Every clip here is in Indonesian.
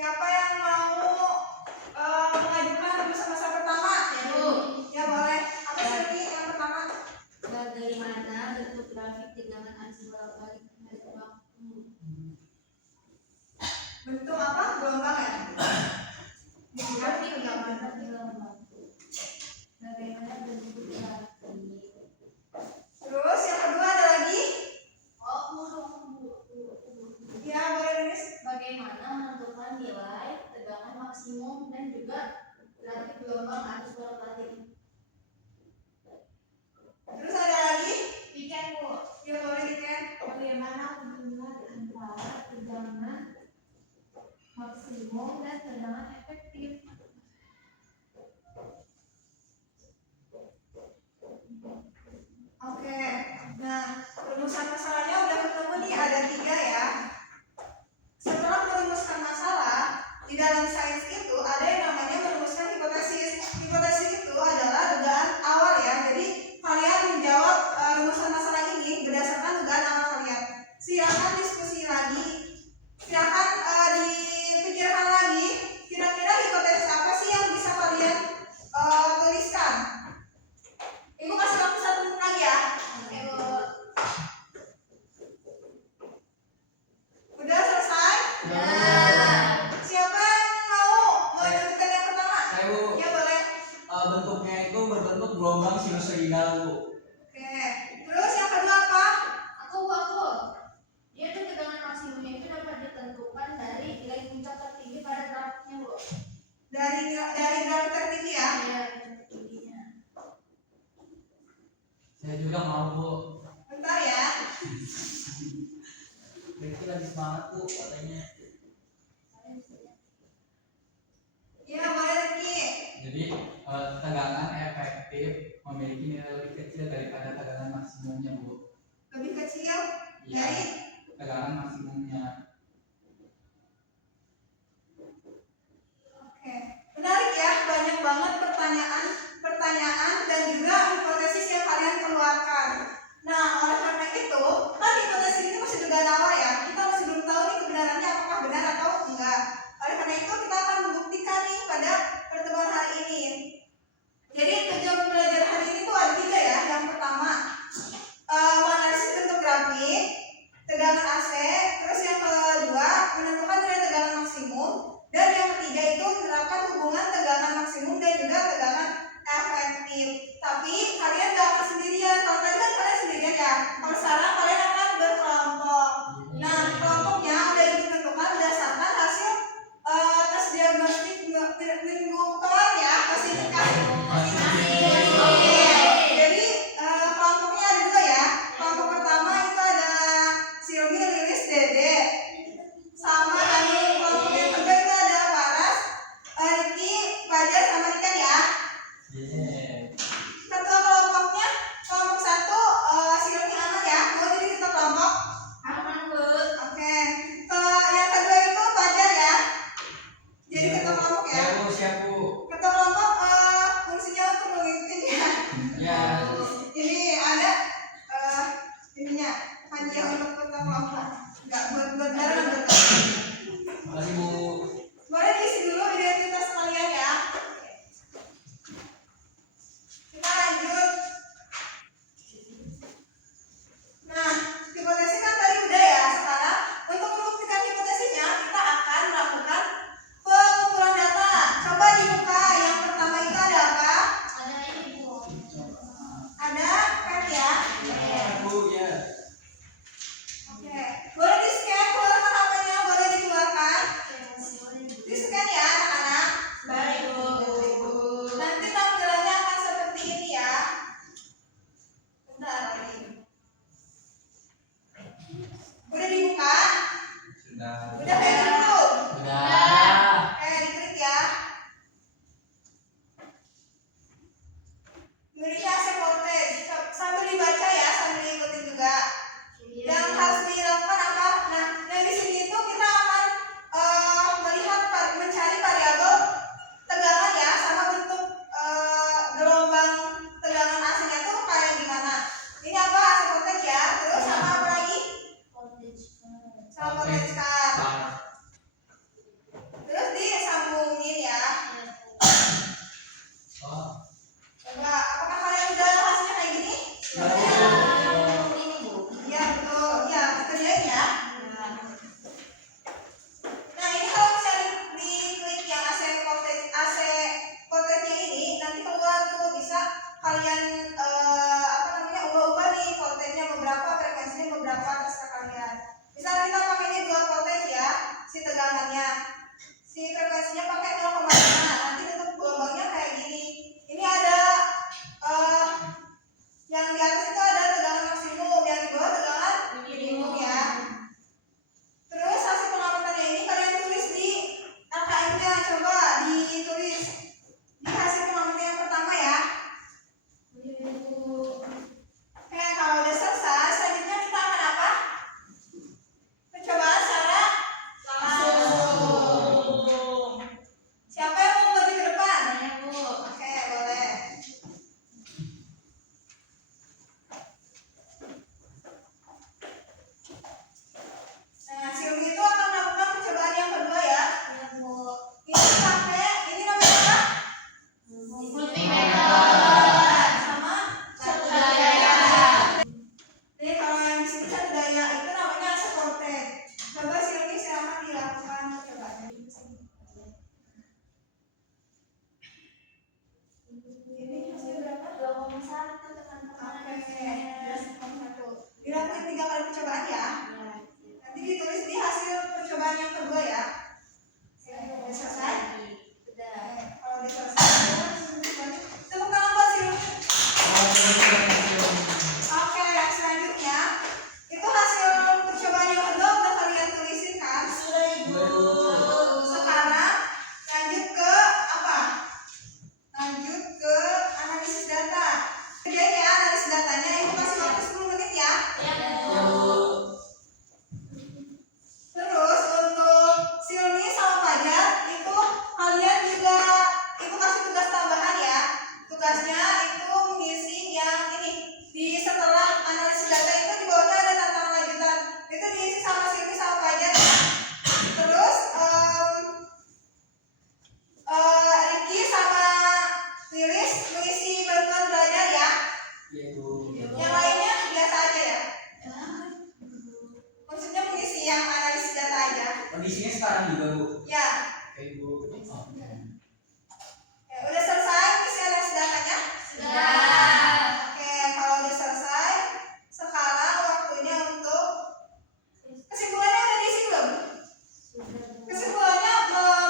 Siapa yang mau mengajukan rumusan masalah pertama? Ya, Bu. Ya boleh. Apa sih yang pertama? Bagaimana bentuk grafik tegangan arus bolak-balik dari waktu? Bentuk apa? Gelombang ya? Grafik tegangan gelombang. Bagaimana bentuk grafik? Terus yang kedua ada lagi? Bu. Ya boleh tulis. Bagaimana menentukan nilai tegangan maksimum dan juga grafik gelombang arus bolak-balik? Terus ada lagi? Pikan, Bu. Ya boleh Diken. Bagaimana hubungan antara tegangan maksimum dan tegangan efektif? Oke. Nah, rumusan masalahnya udah ketemu nih, ada 3 ya. Setelah merumuskan masalah, di dalam sains itu ada yang namanya merumuskan hipotesis. Hipotesis itu adalah dugaan awal ya. Jadi kalian menjawab rumusan masalah ini berdasarkan dugaan awal kalian. Silakan diskusi lagi. Silakan dipikirkan lagi. Kira-kira hipotesis apa sih yang bisa kalian tuliskan? Ibu kasih waktu 1 menit lagi ya. Udah selesai? Siapa yang mau menyebutkan yang pertama? Saya, Bu. Ya boleh. Bentuknya itu berbentuk gelombang sinusoidal, Bu. Oke. Terus yang kedua apa? Aku. Dia tuh tegangan maksimumnya itu dapat ditentukan dari nilai puncak tertinggi pada grafiknya, Bu. Dari grafik tertinggi ya. Iya, tertingginya. Saya juga mau, Bu. Bentar ya. Ricky lagi semangat, Bu, katanya. Iya boleh Ricky. Jadi tegangan efektif memiliki nilai lebih kecil daripada tegangan maksimumnya, Bu. Lebih kecil Iya, dari. tegangan maksimumnya. Oke. Menarik ya, banyak banget pertanyaan dan juga hipotesis yang kalian keluarkan. Nah, oleh karena itu, kan hipotesis ini masih dugaan awal ya. Kita masih belum tahu nih kebenarannya apakah benar atau enggak. Oleh karena itu, kita akan membuktikan nih pada pertemuan hari ini. Jadi tujuan belajar hari ini tuh ada 3 ya. Yang pertama, menganalisis bentuk grafik Yang di atas itu ada tegangan maksimum, yang di bawah tegangan minimum ya. Terus hasil pengamatannya ini kalian tulis di AKM-nya, coba ditulis di hasil pengamatan yang pertama ya. Oke, kalau udah selesai, selanjutnya kita akan apa? Percobaan secara langsung. Siapa yang mau maju ke depan? Oke, boleh. Nah, Silvi itu akan melakukan percobaan yang kedua ya. Ini pakai, ini namanya apa? Sama satu daya. Jadi kalau yang di sini satu daya itu namanya supported. Coba Silvi silakan dilakukan percobaannya. Ini hasil berapa? 2,1 teman-teman. Oke, 2,1. Dilakukan 3 kali percobaan ya. Nanti ditulis di hasil percobaan yang kedua ya. Udah selesai? Udah. Kalau udah selesai, tepuk tangan buat Silvi. Oke, yang selanjutnya itu hasil percobaan yang kedua udah kalian tulisin kan? Sekarang lanjut ke apa? Lanjut ke analisis data. Kerjain ya analisis datanya. Ibu kasih waktu 10 menit ya. Terus untuk Silmi sama Fajar itu kalian juga ibu kasih tugas tambahan ya. Tugasnya itu mengisi yang ini di setelah analisis data itu di bawahnya ada tantangan lanjutan. Itu diisi sama Silmi sama Fajar ya. Terus Ricky sama Lilis mengisi bantuan belajar ya. Yang lainnya biasa aja ya. Maksudnya mengisi yang analisis data aja. Kondisinya sekarang juga Bu. Ya. Oke Bu. Ya, udah selesai mengisi analisis datanya? Oke, kalau udah selesai, sekarang waktunya untuk kesimpulannya udah diisi belum? Kesimpulannya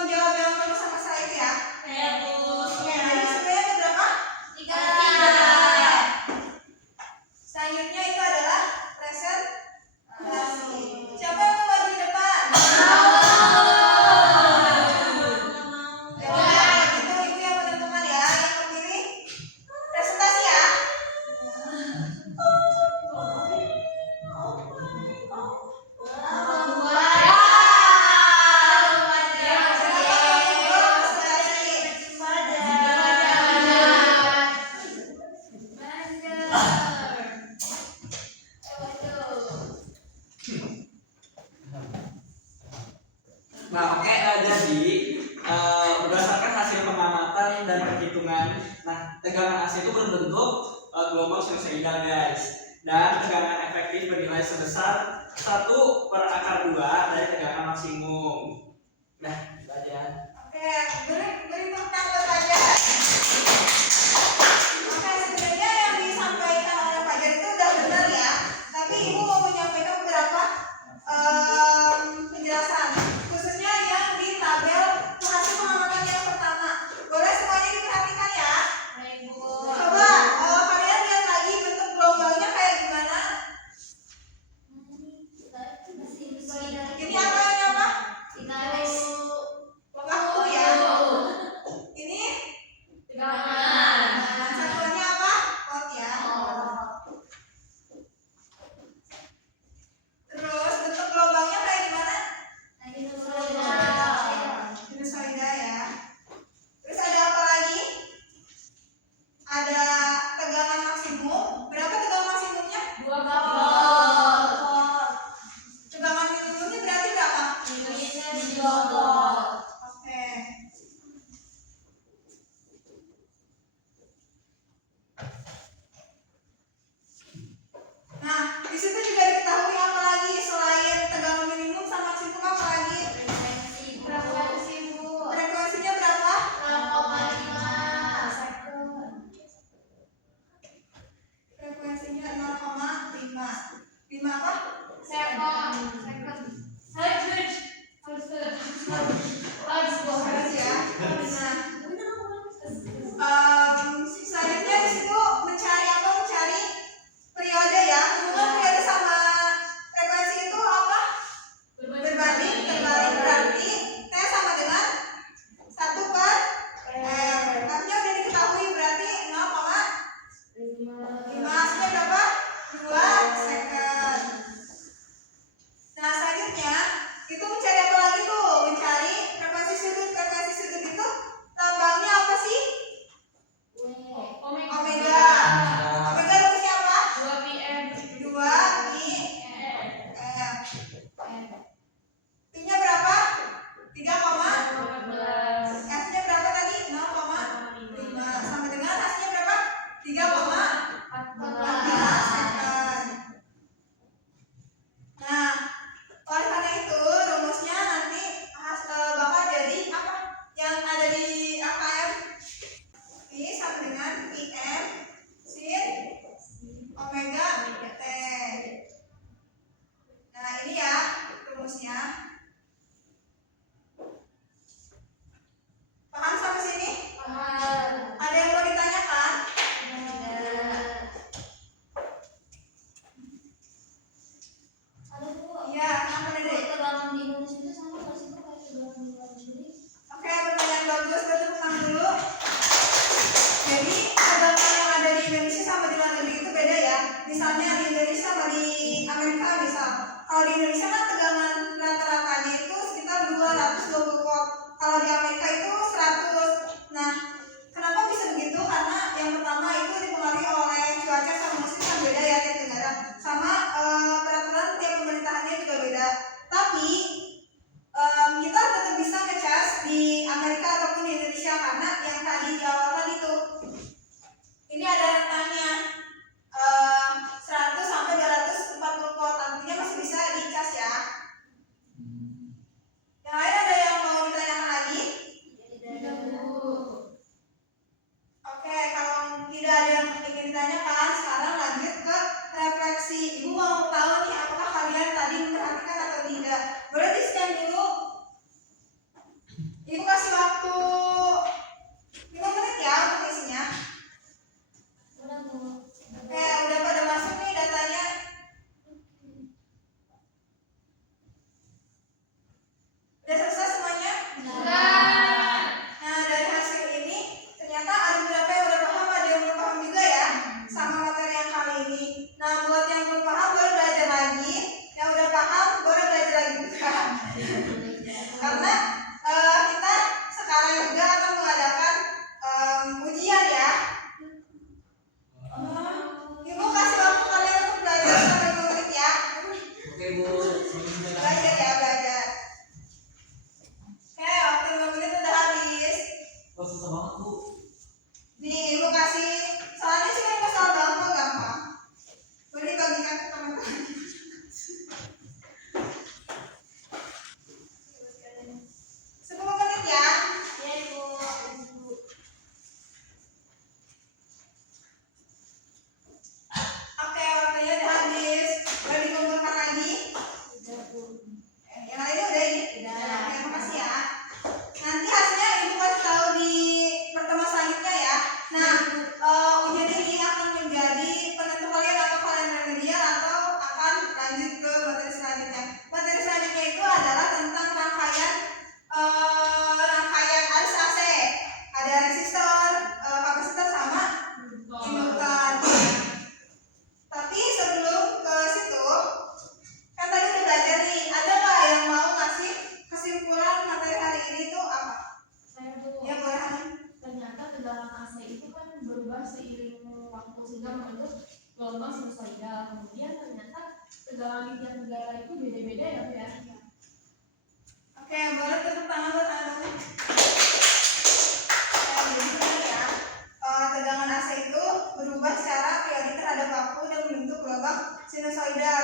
menjawab yang perlu sama saya itu ya. Oke, jadi sebenarnya ada berapa? 3. Selanjutnya itu adalah presentasi. Siapa yang mau maju di depan? Ya, itu ibu yang menentukan ya, yang memilih presentasi ya. Nah, oke, jadi berdasarkan hasil pengamatan dan perhitungan, nah tegangan AC itu berbentuk gelombang sinusoidal guys, dan tegangan efektif bernilai sebesar 1/2 dari tegangan maksimum. Nah, itu aja. Oke, beri tepuk tangan buat Fajar. Oke, sebenarnya yang disampaikan oleh Fajar itu udah benar ya. Tapi ibu mau menyampaikan beberapa penjelasan, khususnya yang di tabel hasil pengamatan yang pertama. Boleh semuanya diperhatikan ya. Coba kalian lihat lagi bentuk gelombangnya kayak gimana. Ini angkanya apa? Waku ya. misalnya di Indonesia sama di Amerika misal. Kalau di Indonesia kan tegangan rata-ratanya itu sekitar 220 volt. Kalau di Amerika itu 100. Nah, kenapa bisa begitu? Karena yang pertama itu dipengaruhi oleh cuaca sama musim kan beda ya tiap negara. Sama peraturan tiap pemerintahannya juga beda. Tapi kita tetap bisa ngecas di Amerika ataupun di Indonesia karena yang tadi di awal tadi tuh ini ada rentangnya 100 sampai 240 volt, artinya masih bisa dicas ya. Yang lain ada yang mau ditanyakan lagi? Tidak, Bu. Oke, kalau tidak ada yang ingin ditanyakan, sekarang lanjut ke refleksi. Ibu mau tahu nih apakah kalian tadi memperhatikan atau tidak? Boleh di-scan dulu. Ibu kasih waktu 5 menit ya untuk isinya. Udah, Bu. Oke, udah pada masuk nih datanya. Udah selesai semuanya? Sudah. Nah, dari hasil ini ternyata ada beberapa yang udah paham, ada yang belum paham juga ya sama materi yang kali ini. Nah, buat yang belum paham boleh belajar lagi, yang udah paham boleh belajar lagi juga. Karena kita sekarang juga akan mengadakan ujian ya. Ibu kasih waktu kalian untuk belajar sampai 5 menit ya. Oke Bu, Belajar ya, belajar. Oke, waktu 5 menit udah habis. kok susah banget Bu. Nih, ibu kasih soalnya sih mereka soal gampang. Boleh dibagikan ke teman-teman. 10 menit ya. Ya, Bu. Oke, waktunya udah habis. Boleh dikumpulkan lagi. Tidak, Bu. Yang lainnya udah ini. Udah. Oke, makasih ya. Nanti hasilnya ibu kasih tahu di pertemuan selanjutnya ya. Nah, ujian ini akan menjadi penentu kalian atau kalian remedial atau akan lanjut ke materi selanjutnya. Materi selanjutnya itu adalah tentang rangkaian arus AC. Ada resistor, kapasitor sama indukan. Tapi sebelum ke situ, kan tadi udah belajar nih. Ada nggak yang mau ngasih kesimpulan materi hari ini tuh apa? Saya, Bu. Ya boleh. Han. Ternyata tegangan AC itu kan berubah seiring waktu sehingga membentuk gelombang sinusoidal. Kemudian ternyata tegangan di tiap negara itu beda-beda ya, Bu ya. Oke, boleh tepuk tangan buat Anu. Jadi benar ya. Tegangan AC itu berubah secara periodik terhadap waktu dan membentuk gelombang sinusoidal.